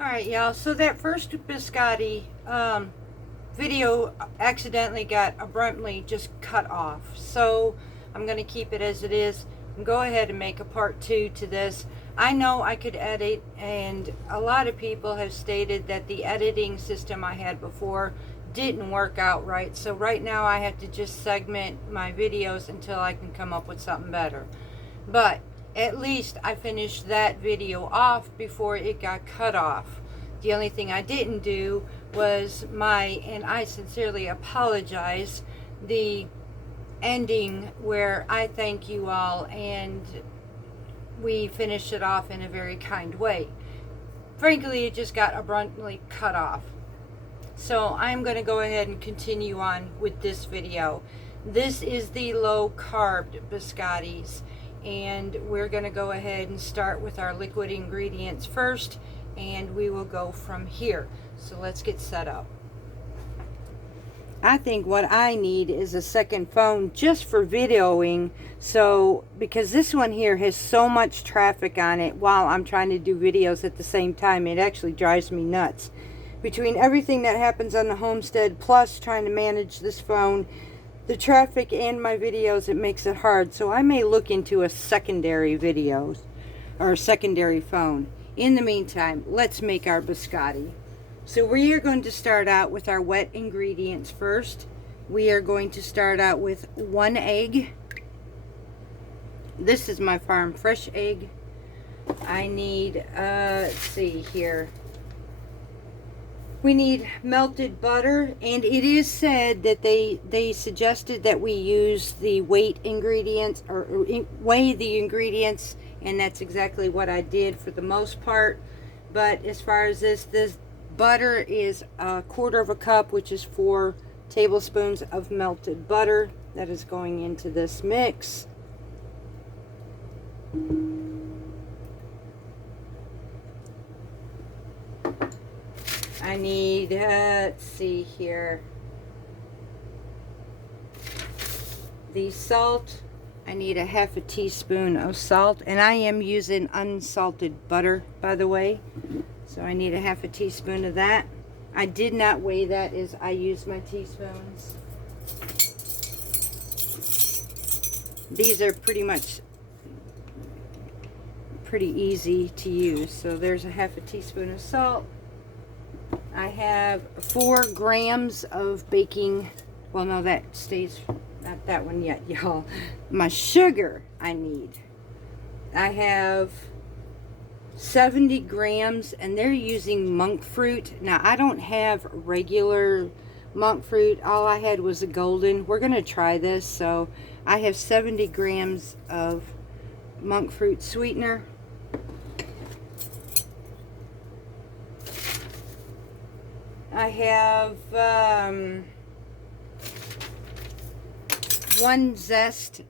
Alright, y'all, so that first biscotti video accidentally got abruptly just cut off. So I'm going to keep it as it is and go ahead and make a part 2 to this. I know I could edit, and a lot of people have stated that the editing system I had before didn't work out right. So right now I have to just segment my videos until I can come up with something better. But at least I finished that video off before it got cut off. The only thing I didn't do was and I sincerely apologize, the ending where I thank you all and we finished it off in a very kind way. Frankly, it just got abruptly cut off. So I'm going to go ahead and continue on with this video. This is the low carb biscottis, and we're going to go ahead and start with our liquid ingredients first, and we will go from here. So let's get set up. I think what I need is a second phone just for videoing, so because this one here has so much traffic on it while I'm trying to do videos at the same time, it actually drives me nuts. Between everything that happens on the homestead plus trying to manage this phone, the traffic and my videos, it makes it hard. So I may look into a secondary videos or a secondary phone. In the meantime, let's make our biscotti. So we are going to start out with our wet ingredients first. We are going to start out with 1 egg. This is my farm fresh egg. I need, let's see here. We need melted butter, and it is said that they suggested that we use the weight ingredients, or weigh the ingredients, and that's exactly what I did for the most part. But as far as this butter is 1/4 cup, which is 4 tablespoons of melted butter that is going into this mix. I need, let's see here, the salt. I need a 1/2 teaspoon of salt, and I am using unsalted butter, by the way. So I need a 1/2 teaspoon of that. I did not weigh that as I use my teaspoons. These are pretty easy to use. So there's a 1/2 teaspoon of salt. I have 4 grams of baking, well no, that stays, not that one yet, y'all. My sugar I need. I have 70 grams, and they're using monk fruit. Now I don't have regular monk fruit. All I had was a golden. We're gonna try this. So I have 70 grams of monk fruit sweetener. I have 1 zest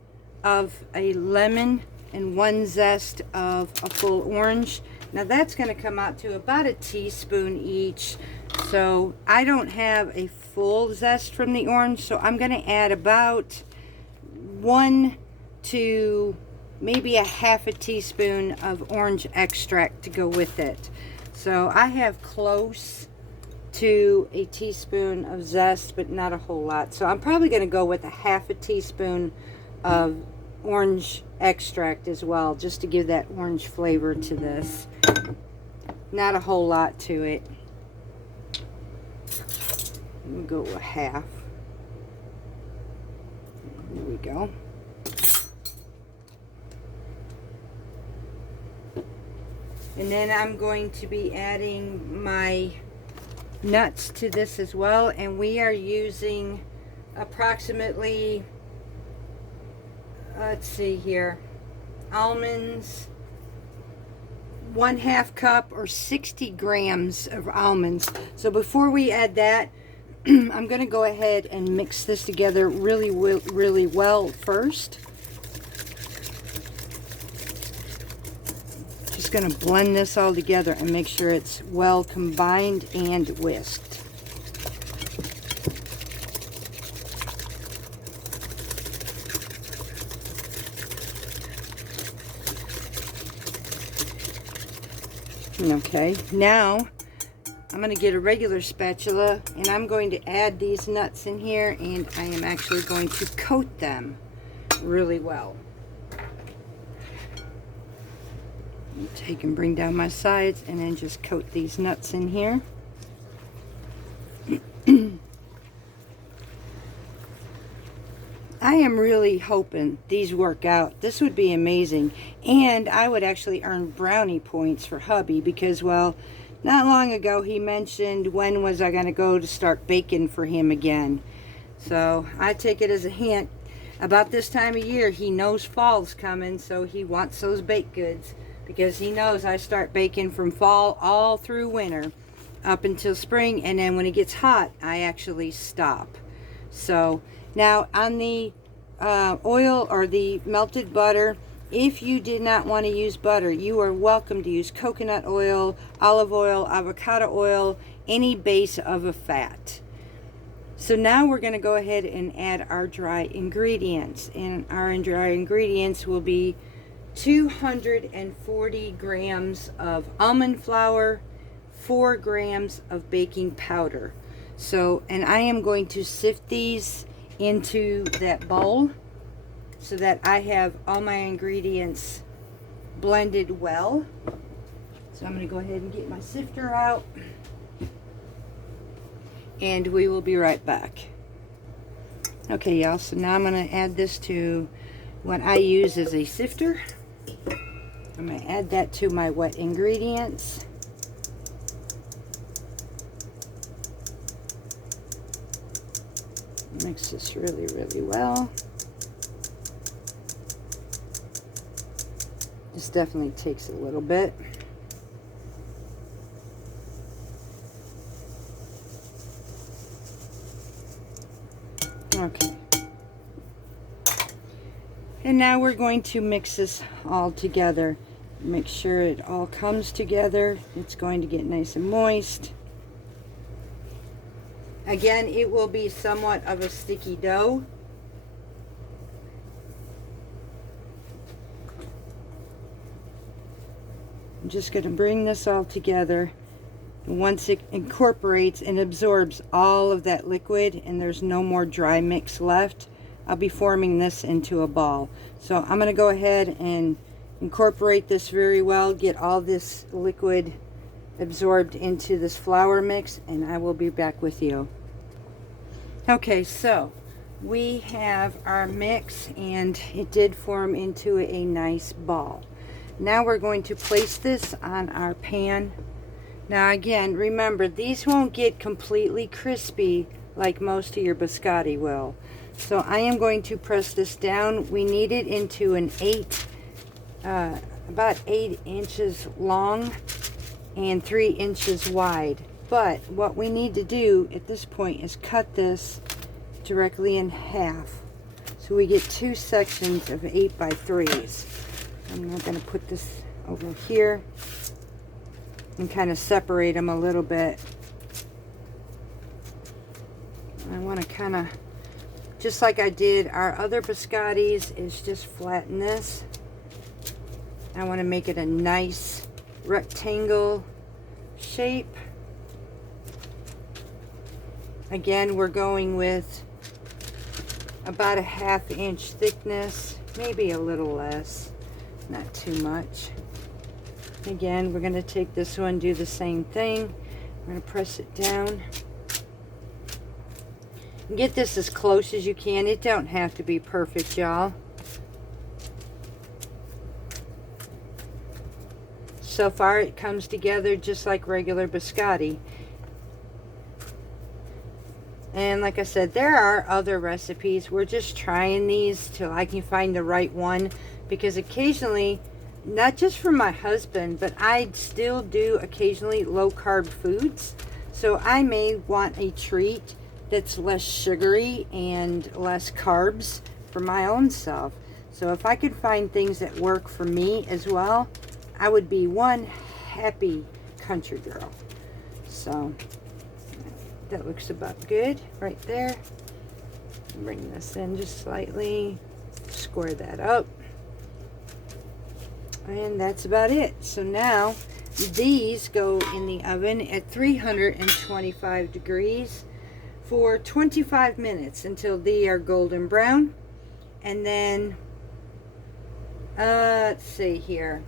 of a lemon and 1 zest of a full orange. Now that's going to come out to about a teaspoon each. So I don't have a full zest from the orange, so I'm going to add about 1 to maybe a 1/2 teaspoon of orange extract to go with it. So I have close to a teaspoon of zest, but not a whole lot. So I'm probably going to go with a 1/2 teaspoon of orange extract as well, just to give that orange flavor to this. Not a whole lot to it. We'll go a 1/2. There we go. And then I'm going to be adding my nuts to this as well, and we are using approximately, let's see here, almonds, 1/2 cup or 60 grams of almonds. So before we add that, I'm going to go ahead and mix this together really well first. Just going to blend this all together and make sure it's well combined and whisked. Okay, now I'm going to get a regular spatula, and I'm going to add these nuts in here, and I am actually going to coat them really well. Take and bring down my sides, and then just coat these nuts in here. I am really hoping these work out. This would be amazing, and I would actually earn brownie points for hubby because, well, not long ago he mentioned when was I going to go to start baking for him again. So I take it as a hint. About this time of year he knows fall's coming, so he wants those baked goods because he knows I start baking from fall all through winter up until spring, and then when it gets hot I actually stop. So now on the oil or the melted butter, if you did not want to use butter, you are welcome to use coconut oil, olive oil, avocado oil, any base of a fat. So now we're going to go ahead and add our dry ingredients, and our dry ingredients will be 240 grams of almond flour, 4 grams of baking powder. So, and I am going to sift these into that bowl so that I have all my ingredients blended well. So I'm going to go ahead and get my sifter out, and we will be right back. Okay, y'all, so now I'm going to add this to what I use as a sifter. I'm going to add that to my wet ingredients. Mix this really, really well. This definitely takes a little bit. Okay. And now we're going to mix this all together. Make sure it all comes together. It's going to get nice and moist. Again, it will be somewhat of a sticky dough. I'm just going to bring this all together. Once it incorporates and absorbs all of that liquid and there's no more dry mix left, I'll be forming this into a ball. So I'm going to go ahead and incorporate this very well, get all this liquid absorbed into this flour mix, and I will be back with you. Okay, so we have our mix, and it did form into a nice ball. Now we're going to place this on our pan. Now again, remember, these won't get completely crispy like most of your biscotti will. So I am going to press this down. We need it into an about 8 inches long and 3 inches wide. But what we need to do at this point is cut this directly in half, so we get 2 sections of 8 by 3s. I'm now going to put this over here and kind of separate them a little bit. I want to kind of, just like I did our other biscottis, is just flatten this. I want to make it a nice rectangle shape. Again, we're going with about a 1/2 inch thickness, maybe a little less, not too much. Again, we're going to take this one, do the same thing. I'm going to press it down. Get this as close as you can. It don't have to be perfect, y'all. So far it comes together just like regular biscotti. And like I said, there are other recipes. We're just trying these till I can find the right one, because occasionally, not just for my husband, but I still do occasionally low carb foods. So I may want a treat that's less sugary and less carbs for my own self. So if I could find things that work for me as well, I would be one happy country girl. So that looks about good right there. Bring this in just slightly, square that up, and that's about it. So now These go in the oven at 325 degrees for 25 minutes until they are golden brown. And then, let's see here.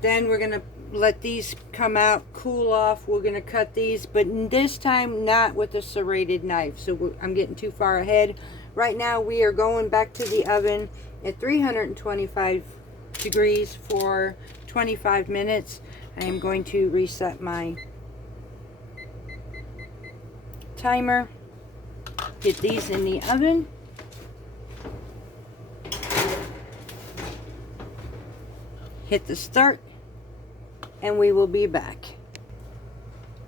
Then we're going to let these come out, cool off. We're going to cut these, but this time not with a serrated knife. So I'm getting too far ahead. Right now we are going back to the oven at 325 degrees for 25 minutes. I am going to reset my timer. Get these in the oven. Hit the start. And we will be back.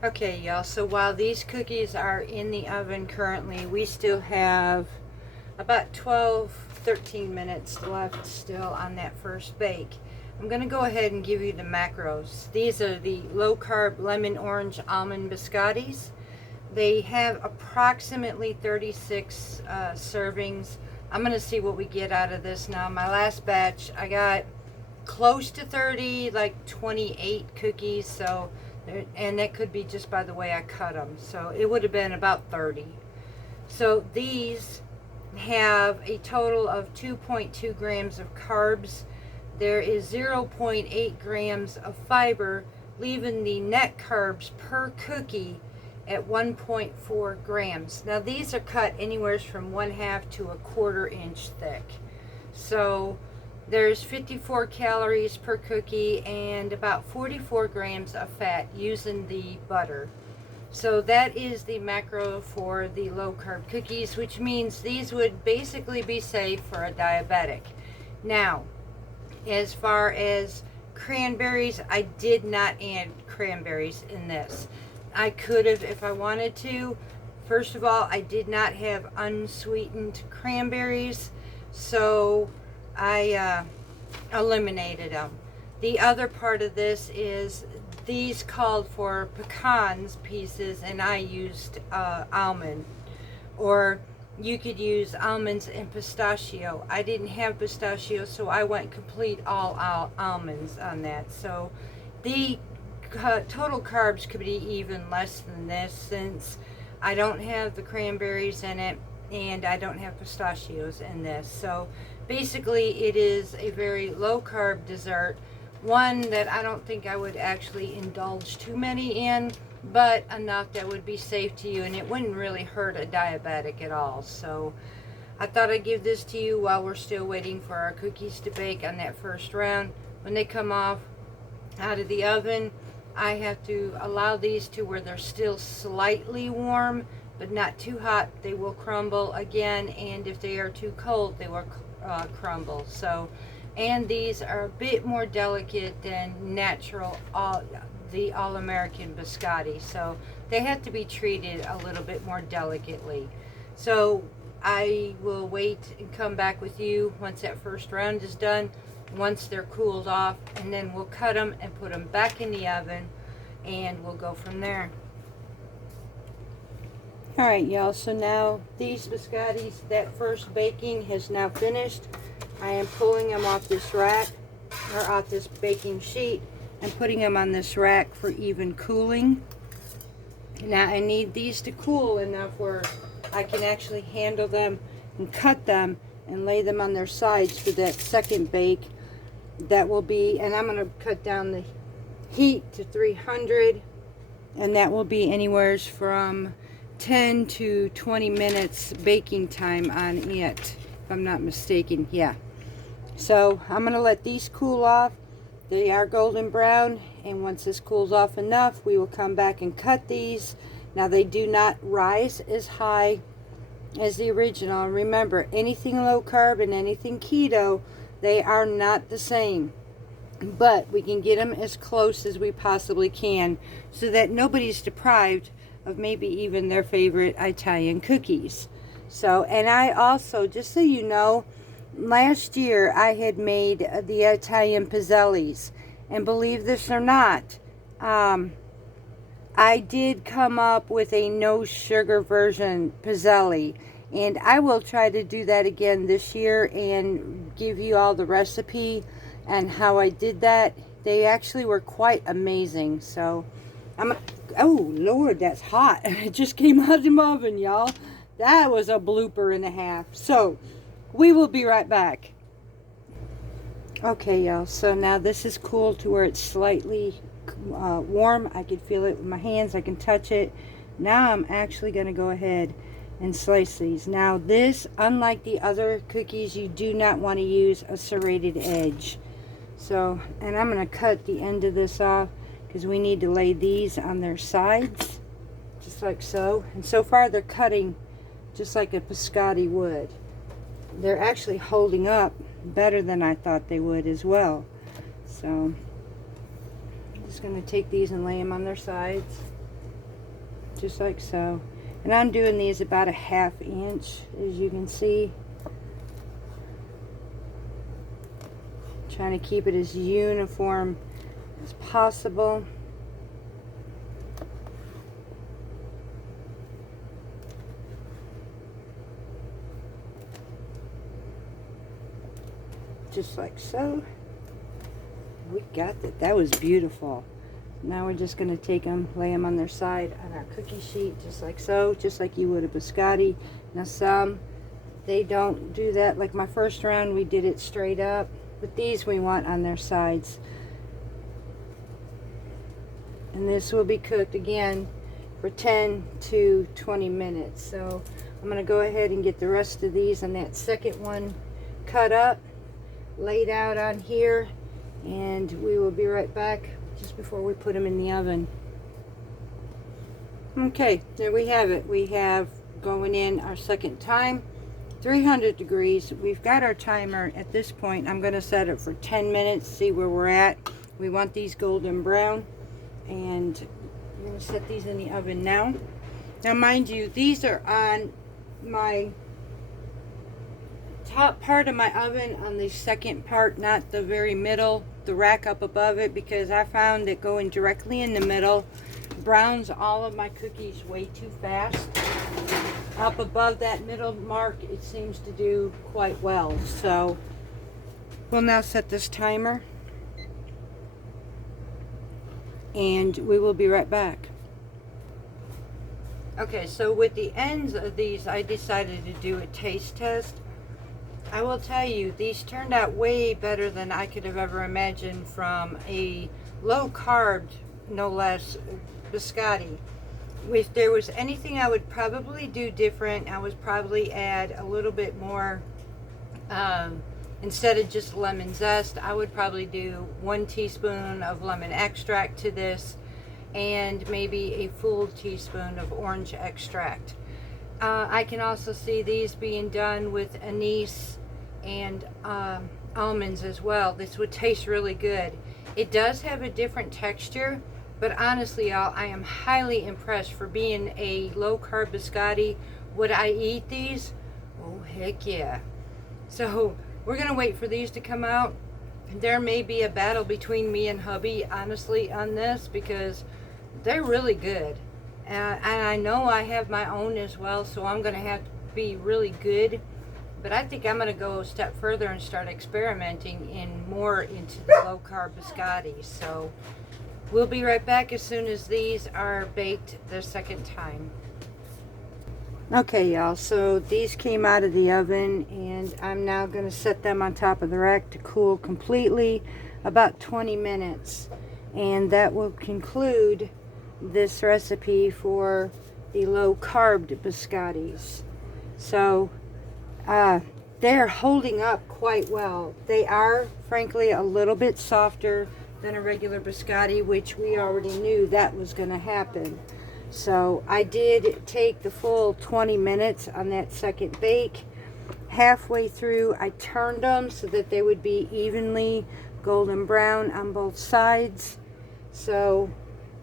Okay, y'all, so while these cookies are in the oven currently, we still have about 12-13 minutes left still on that first bake. I'm going to go ahead and give you the macros. These are the low-carb lemon orange almond biscottis. They have approximately 36 servings. I'm going to see what we get out of this now. My last batch, I got close to 30, like 28 cookies, so, and that could be just by the way I cut them, so it would have been about 30. So these have a total of 2.2 grams of carbs. There is 0.8 grams of fiber, leaving the net carbs per cookie at 1.4 grams. Now these are cut anywhere from 1/2 to 1/4 inch thick. So there's 54 calories per cookie and about 44 grams of fat using the butter. So that is the macro for the low carb cookies, which means these would basically be safe for a diabetic. Now, as far as cranberries, I did not add cranberries in this. I could have if I wanted to. First of all, I did not have unsweetened cranberries, so I eliminated them. The other part of this is these called for pecans pieces, and I used almond, or you could use almonds and pistachio. I didn't have pistachio, so I went complete all almonds on that. So the total carbs could be even less than this, since I don't have the cranberries in it and I don't have pistachios in this. So basically it is a very low carb dessert, one that I don't think I would actually indulge too many in, but enough that would be safe to you and it wouldn't really hurt a diabetic at all. So I thought I'd give this to you while we're still waiting for our cookies to bake on that first round. When they come off out of the oven, I have to allow these to where they're still slightly warm but not too hot. They will crumble again, and if they are too cold they will crumble. So, and these are a bit more delicate than natural the All-American biscotti, so they have to be treated a little bit more delicately. So I will wait and come back with you once that first round is done, once they're cooled off, and then we'll cut them and put them back in the oven and we'll go from there. Alright y'all, so now these biscottis, that first baking has now finished. I am pulling them off this rack, or off this baking sheet, and putting them on this rack for even cooling. Now I need these to cool enough where I can actually handle them and cut them and lay them on their sides for that second bake. That will be, and I'm going to cut down the heat to 300, and that will be anywhere from 10 to 20 minutes baking time on it, if I'm not mistaken. Yeah. So I'm going to let these cool off. They are golden brown, and once this cools off enough, we will come back and cut these. Now they do not rise as high as the original. Remember, anything low carb and anything keto, they are not the same, but we can get them as close as we possibly can so that nobody's deprived of maybe even their favorite Italian cookies. So, and I also, just so you know, last year I had made the Italian pizzellis, and believe this or not, I did come up with a no sugar version pizzelli, and I will try to do that again this year and give you all the recipe. and how I did that. They actually were quite amazing. So oh Lord, that's hot. It just came out of the oven, y'all. That was a blooper and a half. So we will be right back. Okay, y'all, so now this is cool to where it's slightly warm. I can feel it with my hands. I can touch it. Now I'm actually going to go ahead and slice these. Now this, unlike the other cookies, you do not want to use a serrated edge. So, and I'm going to cut the end of this off because we need to lay these on their sides, just like so. And so far they're cutting just like a biscotti would. They're actually holding up better than I thought they would as well. So I'm just going to take these and lay them on their sides, just like so. And I'm doing these about a 1/2 inch, as you can see. Trying to keep it as uniform as possible. Just like so. We got that. That was beautiful. Now we're just going to take them, lay them on their side on our cookie sheet, just like so, just like you would a biscotti. Now some, they don't do that. Like my first round, we did it straight up, but these we want on their sides. And this will be cooked again for 10 to 20 minutes. So I'm going to go ahead and get the rest of these on that second one cut up, laid out on here, and we will be right back just before we put them in the oven. Okay, there we have it. We have going in our second time, 300 degrees. We've got our timer at this point. I'm going to set it for 10 minutes, see where we're at. We want these golden brown, and I'm going to set these in the oven now. Now mind you, these are on my top part of my oven, on the second part, not the very middle, the rack up above it, because I found that going directly in the middle browns all of my cookies way too fast. Up above that middle mark, it seems to do quite well. So we'll now set this timer, and we will be right back. Okay, so with the ends of these, I decided to do a taste test. I will tell you, these turned out way better than I could have ever imagined from a low carb, no less, biscotti. If there was anything I would probably do different, I would probably add a little bit more, instead of just lemon zest, I would probably do 1 teaspoon of lemon extract to this, and maybe a full teaspoon of orange extract. I can also see these being done with anise and almonds as well. This would taste really good. It does have a different texture, but honestly, y'all, I am highly impressed for being a low carb biscotti. Would I eat these? Oh, heck yeah. So we're gonna wait for these to come out. There may be a battle between me and hubby, honestly, on this, because they're really good. And I know I have my own as well, so I'm going to have to be really good. But I think I'm going to go a step further and start experimenting more into the low carb biscotti. So we'll be right back as soon as these are baked the second time. Okay, y'all, so these came out of the oven, and I'm now going to set them on top of the rack to cool completely, about 20 minutes. And that will conclude this recipe for the low carb biscottis. So they're holding up quite well. They are frankly a little bit softer than a regular biscotti, which we already knew that was going to happen. So I did take the full 20 minutes on that second bake. Halfway through, I turned them so that they would be evenly golden brown on both sides. So,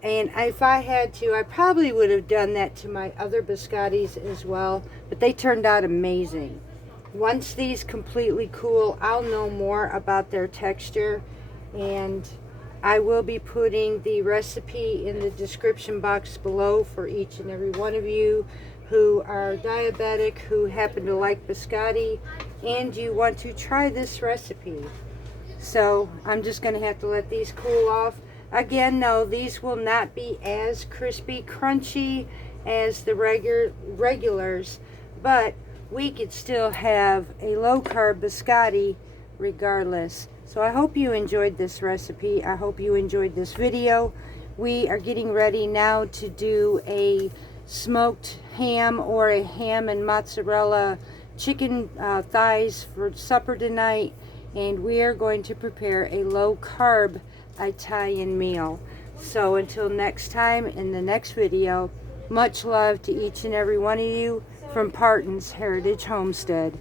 and if I had to, I probably would have done that to my other biscottis as well, but they turned out amazing. Once these completely cool, I'll know more about their texture, and I will be putting the recipe in the description box below for each and every one of you who are diabetic, who happen to like biscotti, and you want to try this recipe. So I'm just going to have to let these cool off. Again, no, these will not be as crispy, crunchy as the regulars, but we could still have a low-carb biscotti regardless. So I hope you enjoyed this recipe. I hope you enjoyed this video. We are getting ready now to do a smoked ham or a ham and mozzarella chicken thighs for supper tonight, and we are going to prepare a low-carb Italian meal. So until next time, in the next video, much love to each and every one of you from Parton's Heritage Homestead.